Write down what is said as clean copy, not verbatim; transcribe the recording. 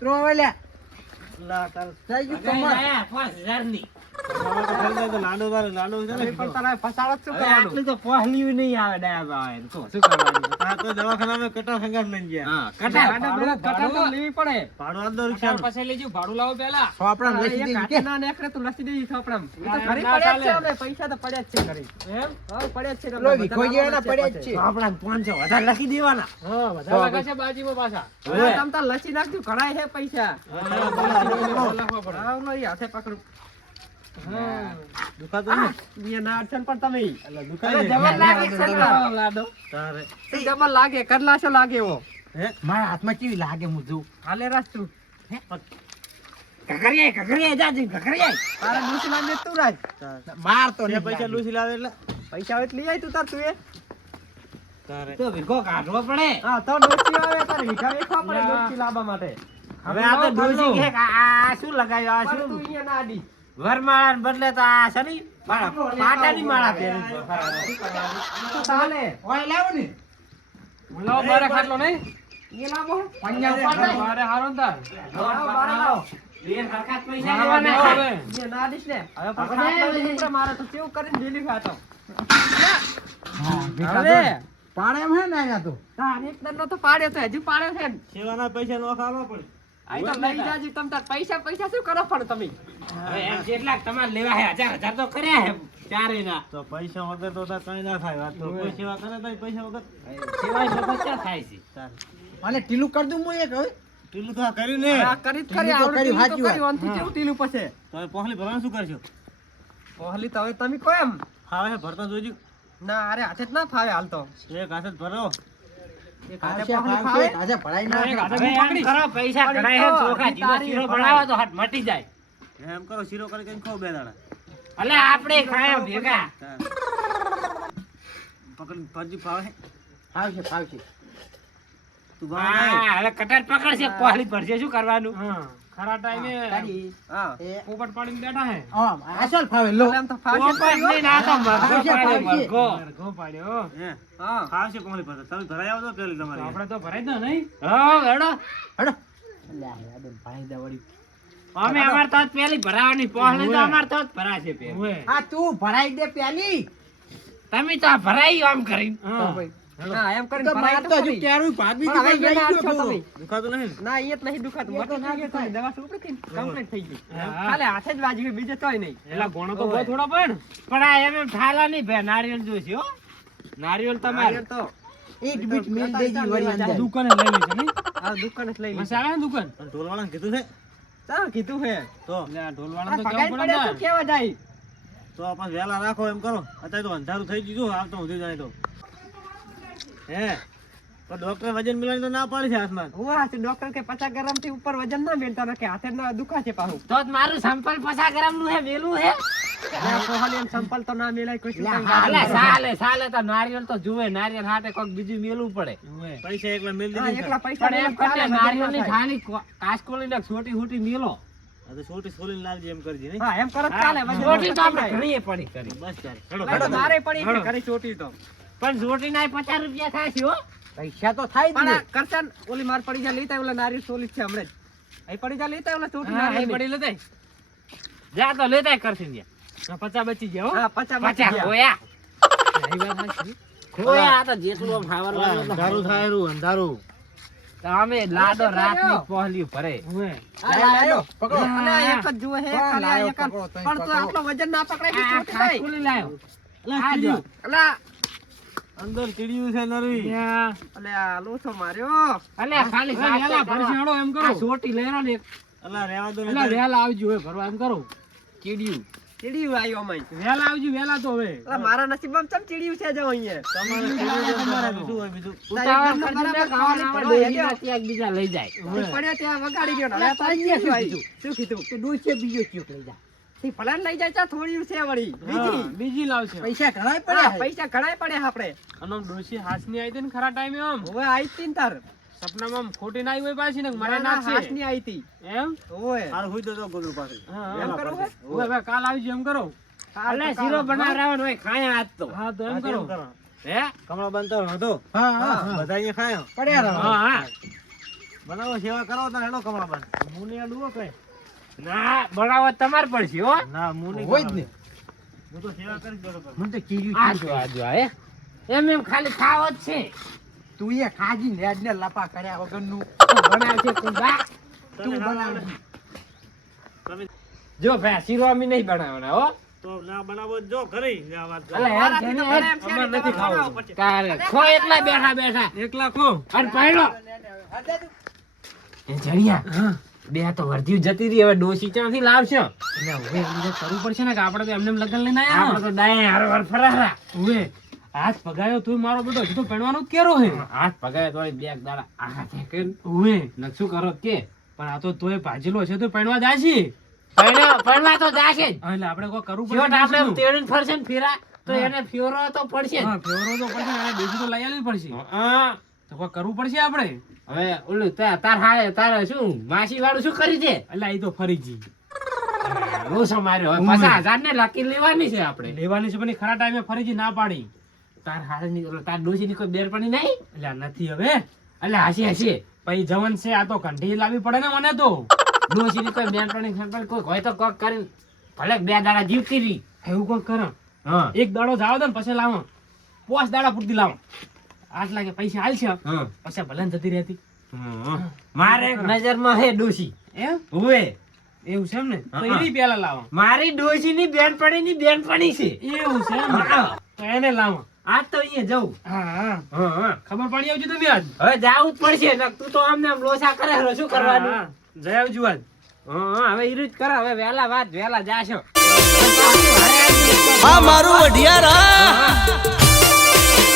ઉતરો હવે લે લા તાર થઈ ગયું કમર 5000 ની લાડો છે ને પણ તારે ફસાડો શું કરવાનું આટલું તો પહોળ્યું નહીં આવે ડાયા આવે તો શું કરવાનું આ તો દવાખાનામાં કટા સંગાર લઈને ગયા હા કટા કટા તો લેવી પડે ભાડું આપ દો રિક્ષા પછી લેજો ભાડું લાવો પેલા સોપડા લસી દે કે ના નેકરે તું લસી દેજી સોપડામ ના, ઘરે ના પડ્યા જ છે ચાલે. અમે પૈસા તો પડ્યા જ છે ઘરે એમ હા પડ્યા જ છે લો વિખો જેવાના પડ્યા જ છે તો આપણા 500 વધારે લખી દેવાના હા વધારે લાગે છે બાજીમાં પાછા હવે. તમ તાર લસી નાખજો ઘણાય છે પૈસા લખવા પડે હા લો ઈ હાથે પકડું હા દુખાતું નહીં એ ના અડચણ પણ તમે એટલે અરે દુખાય જબર લાગે છે સરકાર. લાડો તારે શું જબર લાગે કરલા છો લાગે એવો હે મારા હાથમાં કેવી લાગે હું જોઉં હાલે રાસ્તું કકરિયા જાજી કકરિયા તારે ડૂસલા ને તું રાજ તારે માર તો તે નહીં પૈસા લાગે. લૂસી લાવે એટલે પૈસા હોય તો લઈ આય તું તાર તું એ તારે તો વિકો કાઢવો પડે હા તો ડોસી આવે તારે વિઘા વેચવા પડે ડોસી લાવવા માટે હવે આ તો ડોસી કે આ શું લગાવ્યું આ પણ તું શું અહીંયા ના આડી વરમાળા ને બદલે તો આ છે ને માળા પાટાની માળા પહેરી છે. તો ચાલે ઓય લાવો ને લાવો બારે ખાટલો નહીં એ લાવો પંજા ઉપાડ દે. બારે હારો તાર લાવો બારે લાવો બે સરખા જ પૈસા લેવાના છે. એ ના આડીશ ને હવે પણ ખાટલો ઉપર મારે તો કેવું કરીને લીલી ખાતો હા ભીખા હવે દો. પાડે એમ હે ને અહીંયા તો તાર એક દંડો તો પાડ્યો તો હજુ પાડ્યો છે ને સેવાના પૈસા નો ખાવા પડે આ તો લઈ જાજી તમ તાર પૈસા પૈસા શું કરો પણ તમે હવે એમ જેટલા તમારે લેવા હે 1000 તો કર્યા હે ચારે ના તો પૈસા વગર તો તાર કઈ ના થાય વાત તો કોઈ સેવા કરે તો પૈસા વગર સિવાય સમસ્યા થાય છે. તારે અને ટીલું કરી દઉં હું એક હવે ટીલું તો આ કર્યું ને આ કરી જ કરી ટીલું તો આવડે કર્યું, ટીલું તો સાચી વાત. કર્યું અંથી કેવું ટીલું પછી તો હવે પહોંચલી ભરવાનું શું કરશો પહેલી તો હવે તમે કોઈ એમ ફાવે છે ભરતા જોજો ના અરે હાથે જ ના ફાવે હાલ તો એક હાથે જ ભરો એક હાથે આવશે, પહેલી આવશે, ફાવે આજે ભરાઈ ના એક હાથે હવે એમ પકડીશ. કરો પૈસા પણ ઘણાય હે તો ચોખા જીનો તારી શીરો ભરાય. બનાવો તો હાથ મટી જાય. એમ કરો શીરો કરી કઈ ખાવ બે દાડા અલે આપણે ખાયા ભેગા પકડ ભરજી ફાવે ફાવશે ફાવશે તું ભાવ હા હવે કટાર પકડશે પહોળી પડશે શું કરવાનું ખરા ટાઈમે તારી હા એ પોપટ પાડીને બેઠા હે હા આસલ ફાવે લો એમ તો ફાવશે પોપટ નહીં, ના તો મરઘો ફાવશે, પાડ્યો, ફાવશે. મરઘો. ઘો પાડ્યો હે હા ફાવશે પહોંચલી ભરતા તમે ભરાઈ આવો તો પેલી તમારી આપણે તો ભરાઈ દો નહીં હા હેડો હડો લે આ બેન ભાઈ દે વળી અમે અમાર તો જ પેલી ભરાવાની પહોળી તો અમાર તો જ ભરાશે પેલી. આ તું ભરાઈ દે પેલી તમે તો આ ભરાઈ આમ કરી તો ભાઈ ના એમ કરીને તો ભરાઈ માર તો તો હજુ ખરી. ક્યારું ભાત બી પણ હવે કીધું અહીંયા રહી છો ગયું તમે. તું. દુખાતું નહીં ના અહીંયા જ નહીં દુખાતું એ તો મટી ના ગયું થાય. દવા સુપડી થી કમ્પ્લીટ થઈ ગઈ હા. ખાલી હાથે જ વાજી ગઈ બીજે તોય નહીં એલા ભણો તો બહુ થોડો પણ આ એમ ઠાલા નહીં ભે નારિયેળ જોઈશે હો નારિયેળ તમારે નારિયેળ તો ઈટ બીટ મેલ દેજી વળી અંદર દુકાને લઈ લેજો નહીં આ દુકાને જ લઈ લેજો મસાલા દુકાન અને ઢોલવાળાને કીધું છે ચાલ કીધું હે તો ઢોલવાળા તો કેવું પડે તો કેવા જાય તો આપણે વહેલા રાખો એમ કરો અત્યારે તો અંધારું થઈ ગયું આવતો સુધી જાય તો હે તો ડોક્ટર વજન મિલાની તો ના પાડી છે હાથમાં હું આ ડોક્ટર કે 50 ગ્રામ થી ઉપર વજન ના મેળતા ને કે હાથે ના દુખાશે પાછું તો જ મારું સંપલ 50 ગ્રામ નું હે વેલું હે આ કોહલી એમ સંપલ તો ના મેળાય કોઈ લા, શું અલે સાલે તો નારિયેળ તો જુએ નારિયેળ હાટે કોક બીજું મેલું પડે પૈસા એકલા મિલ હા, દીધી એકલા પૈસા પણ એમ ચાલે, કરજે વજન ના નારિયેળ ની થાય. ખાલી કાસકોલી ને છોટી હુટી મેલો તો છોટી છોલીને લાલજી એમ કરજી નહીં હા એમ કરો તો ચાલે વજન છોટી તો ના આપણે થાય. ઘણીએ પડી કરી બસ ચાલે હેડો એટલે હેડો. મારે પડી છે ઘરે ચોટી તો પણ છોટી ના 50 રૂપિયા થાય છે હો પૈસા તો થાય જ પણ ને આ કરશન ઓલી માર પડી જા લેતા ઓલા નારિયેળ સોલી જ છે હમણાં જ અહીં પડી જા લેતા ઓલા ચોટી હા, નારિયેળ અહીં પડી લેતા જા તો લેતાય કરશે ને 50 બચી ગયા હો હા 50 બચી 50 ગયા ખોયા એ વાત સાચી. ખોયા આ તો જેટલું આમ ખાવાનું અંધારું થાય રહ્યું અંધારું તો અમે લાડો રાતની પહોળી ભરે આ લાયો પકડો અને આ એક જ જુએ હે કોણ ખાલી આ લાયો? એક જ. પકડો, તમે પણ તો પકડો. આટલો વજન ના પકડાય કે આ ચોટી થાય. કાસકોલી લાયો અલા, આ જો. ચીડિયું. અલા અંદર ચીડિયું છે નરવી ત્યાં. અલે આ લોચો માર્યો અલે ખાલી વેલા ભરશે હેડો એમ કરો છોટી લેરા ને અલા રહેવા દો ને અલા વેલા આવજો હવે ભરવા એમ કરો ચીડિયું ચીડિયું આવ્યો અમાય વેલા આવજો વેલા તો હવે અલા મારા નસીબમાં ચમ ચીડિયું છે જો અહીંયા તમારે ચીડિયું તમારે શું હોય બીજું ઉતાવળ એકદમ કરજો ને બરાબર ખાવાના ખાવાની પડે પડે. એનાથી એકબીજા લઈ જાય પડ્યો ત્યાં વગાડી ગયો ને. હવે અલા, તારી શું શું કીધું? શું કીધું તો ડોસે બીજો ચૂક લઈ જા તે ફલાણ લઈ જાય ચા થોડી છે વળી બીજી બીજી લાવશે પૈસા ઘણાય હા, પડ્યા છે. પૈસા ઘણાય પડે આપણે અને ડોશી હાસની આવી હતી ને ખરા ટાઈમે આમ હવે આઈ તી ને તાર સપનામાં આમ ખોટી ના આવી હોય પાછી ને મારે ના, નાખશે હાસની આઈ તી એમ ઓય હાલ હુઈ તો ગોદરું પાસે એમ કરો હે? હવે હવે કાલ આવજો એમ કરો હાલ અલે તો શીરો કાલ. બનાવવાનો હોય ખાયા આજ તો હા તો એમ કરો હે કમળા બનતો હતો હા હા હા બધા અહીંયા ખાયો પડ્યા રહો હા હા બનાવો સેવા કરો તો હેડો કમાવા હું નહીં આડું હો કઈ ના બનાવવા તમારે પડશે હો ના હું નહીં હોય જ ને હું તો સેવા કરીશ બરોબર મને તો કીધું આ જો હે એમ ખાલી ખાવ જ છે તું એ ખાજી નેડ ને લપા કર્યા વગરનું બનાવશે તું બા તું બનાવજી. તમે જો ભાઈ શીરો અમે નહીં બનાવવાના હો તો ના બનાવો તો જો ખરી આ વાત કરો. અલે યાર જેને અમારે એમ છે ને, અમારે નથી તમારે ખાવું બનાવવું પડશે. તારે ખો એકલા બેઠા બેઠા એકલા ખો અને પાડો એ જણિયા બે તો વર્ધ્યું જતી રહી હવે ડોસી ક્યાંથી લાવશો એટલે હવે એમ તો કરવું પડશે ને કે આપણે તો એમને એમ લગન લઈને આયા આપણે તો ડાય હરવાર ફરારા હવે હાથ પગાયો તું મારો બેટો હજુ તો પહેરવાનું જ કેરો હે હાથ પગાય તોય બે દાડા આખા છે કે હવે નકશું કરો કે પણ આ તો તોય ભાજેલો છે તો પહેરવા જાય છે પડવા તો જાશે જ એટલે આપણે કોઈ કરવું જો પડશે આપણે ને. તેડીને ફરશે ને ફેરા તો હા. એને ફેરો તો પડશે જ. હા ફેવરો તો પડશે ને, અને દેશી તો લઈ આવવી પડશે હા. તો કોઈ કરવું પડશે આપણે હવે ઓલું તાર હારે તારે શું માસી વાળું શું કરી છે એટલે એ તો ફરી જી રોસો માર્યો હવે ઉવે. 50,000 ને લાકી લેવાની છે આપણે લેવાની છે પણ ઈ ખરા ટાઈમે ફરીજી ના પાડી તાર હારે ની ઓલો તાર ડોશી ની કોઈ બેર પડી નહીં એટલે આ નથી હવે એટલે હસી હસી પછી જવન છે આ તો કંઠી લાવવી પડે ને મને તો ડોશી ની કોઈ બેર પડી કોઈ હોય તો કોક કરીને ભલે બે દાડા જીવતી રહી એવું કોક કરો હા એક દાડો જાવ દો ને પછી લાવો 5 દાડા પૂરતી લાવો આટલા કે પૈસા હાલ છે હા પછી ભલે ને જતી રહેતી મારે એક નજરમાં હે ડોશી એમ હવે એવું છે એમ ને તો હા. એ પેલા લાવો મારી ડોશી ની બેનપણી છે એવું છે એમ ને? હા. તો એને લાવો આજ તો અહીંયા જવું હા હા હા હા ખબર પડી આવજો તમે આજ હવે જાવું જ પડશે નક તું તો આમને આમ લોસા કરે હરો શું કરવાનું હા, હા. જય આવજો આજ હા હવે ઈરું જ કરો હવે વહેલા જાશો આ મારું વઢિયારા